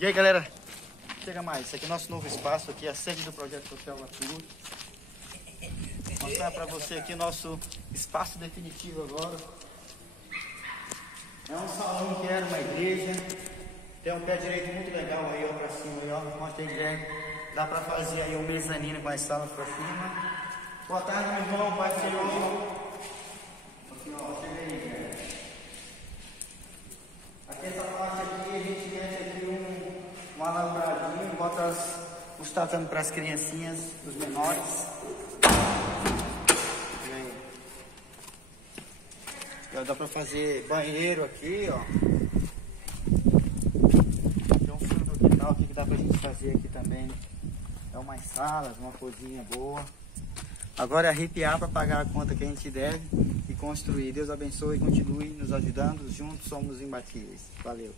E aí, galera, chega mais. Esse aqui é o nosso novo espaço aqui, a sede do Projeto Social Latour. Vou mostrar para você aqui o nosso espaço definitivo agora. É um salão que era uma igreja. Tem um pé direito muito legal aí, ó, pra cima aí, ó. Mostra aí, Greg. Dá pra fazer aí um mezanino com as salas pra cima. Boa tarde, meu irmão, Pai do Senhor. Aqui, ó, chega aí, Greg. Aqui essa parte aqui, a gente mete aqui um alambradinho, bota os tatames para as criancinhas, os menores. E aí? Já dá pra fazer banheiro aqui, ó. Tem um fundo do quintal aqui que dá pra gente fazer aqui também. É umas salas, uma cozinha boa. Agora é arrepiar para pagar a conta que a gente deve e construir. Deus abençoe e continue nos ajudando. Juntos somos imbatíveis. Valeu.